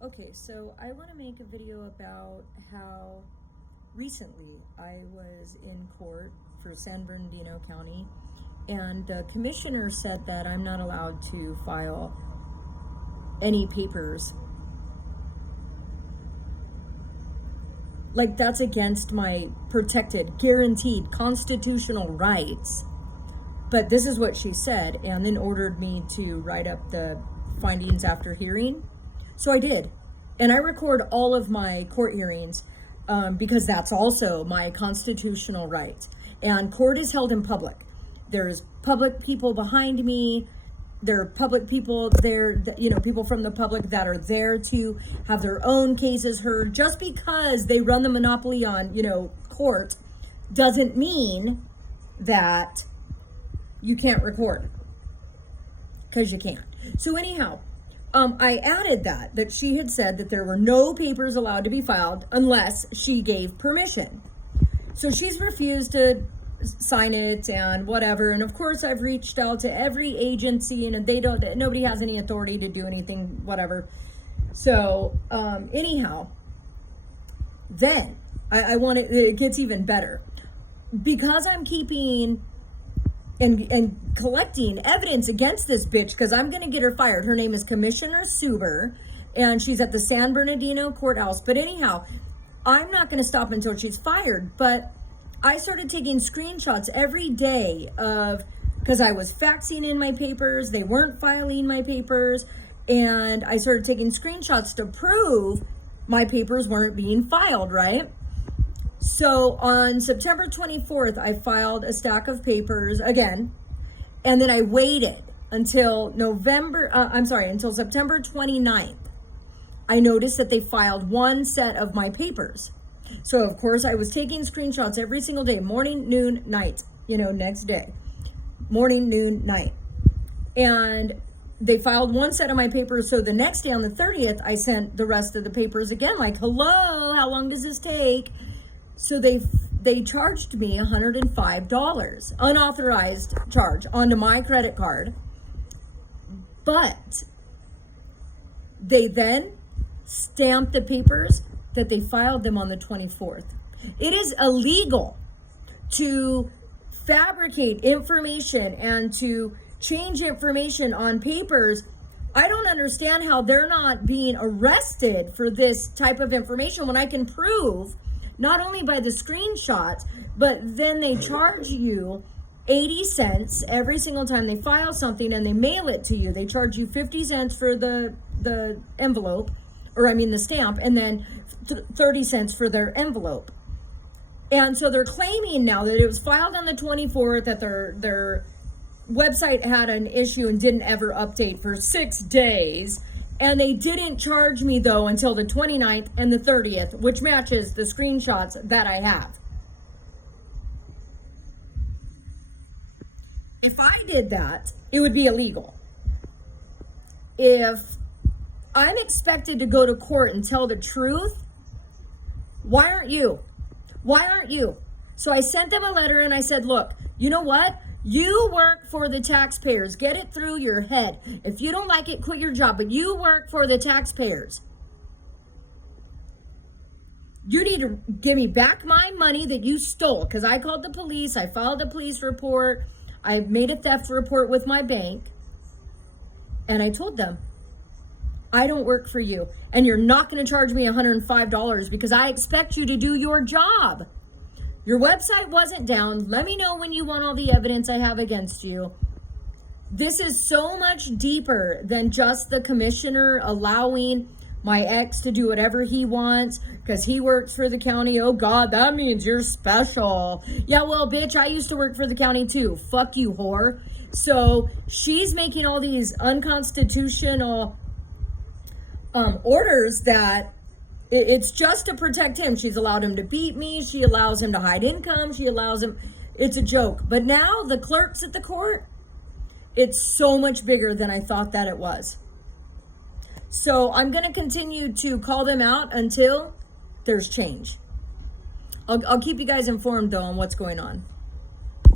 Okay, so I want to make a video about how recently I was in court for San Bernardino County, and the commissioner said that I'm not allowed to file any papers. Like, that's against my protected, guaranteed constitutional rights. But this is what she said, and then ordered me to write up the findings after hearing. So I did. And I record all of my court hearings because that's also my constitutional right. And court is held in public. There's public people behind me. There are public people there, people from the public that are there to have their own cases heard. Just because they run the monopoly on, court doesn't mean that you can't record, because you can't. So anyhow, I added that she had said that there were no papers allowed to be filed unless she gave permission. So she's refused to sign it and whatever. And of course, I've reached out to every agency, and nobody has any authority to do anything, whatever. So anyhow, then it gets even better, because I'm keeping and collecting evidence against this bitch, because I'm going to get her fired. Her name is Commissioner Suber, and she's at the San Bernardino courthouse. But anyhow, I'm not going to stop until she's fired. But I started taking screenshots every day because I was faxing in my papers. They weren't filing my papers. And I started taking screenshots to prove my papers weren't being filed, right? So on September 24th, I filed a stack of papers again, and then I waited until until September 29th. I noticed that they filed one set of my papers. So of course I was taking screenshots every single day, morning, noon, night, next day, morning, noon, night. And they filed one set of my papers. So the next day on the 30th, I sent the rest of the papers again, like, hello, how long does this take? So they charged me $105, unauthorized charge, onto my credit card. But they then stamped the papers that they filed them on the 24th. It is illegal to fabricate information and to change information on papers. I don't understand how they're not being arrested for this type of information when I can prove, not only by the screenshots, but then they charge you 80 cents every single time they file something and they mail it to you. They charge you 50 cents for the envelope, the stamp, and then 30 cents for their envelope. And so they're claiming now that it was filed on the 24th, that their website had an issue and didn't ever update for 6 days. And they didn't charge me, though, until the 29th and the 30th, which matches the screenshots that I have. If I did that, it would be illegal. If I'm expected to go to court and tell the truth, why aren't you? Why aren't you? So I sent them a letter and I said, look, you know what? You work for the taxpayers. Get it through your head. If you don't like it, quit your job. But you work for the taxpayers. You need to give me back my money that you stole. Because I called the police. I filed a police report. I made a theft report with my bank. And I told them, I don't work for you. And you're not going to charge me $105 because I expect you to do your job. Your website wasn't down. Let me know when you want all the evidence I have against you. This is so much deeper than just the commissioner allowing my ex to do whatever he wants because he works for the county. Oh God, that means you're special. Yeah, well, bitch, I used to work for the county too. Fuck you, whore. So she's making all these unconstitutional orders that it's just to protect him. She's allowed him to beat me. She allows him to hide income. She allows him. It's a joke. But now the clerks at the court, it's so much bigger than I thought that it was. So I'm going to continue to call them out until there's change. I'll keep you guys informed, though, on what's going on.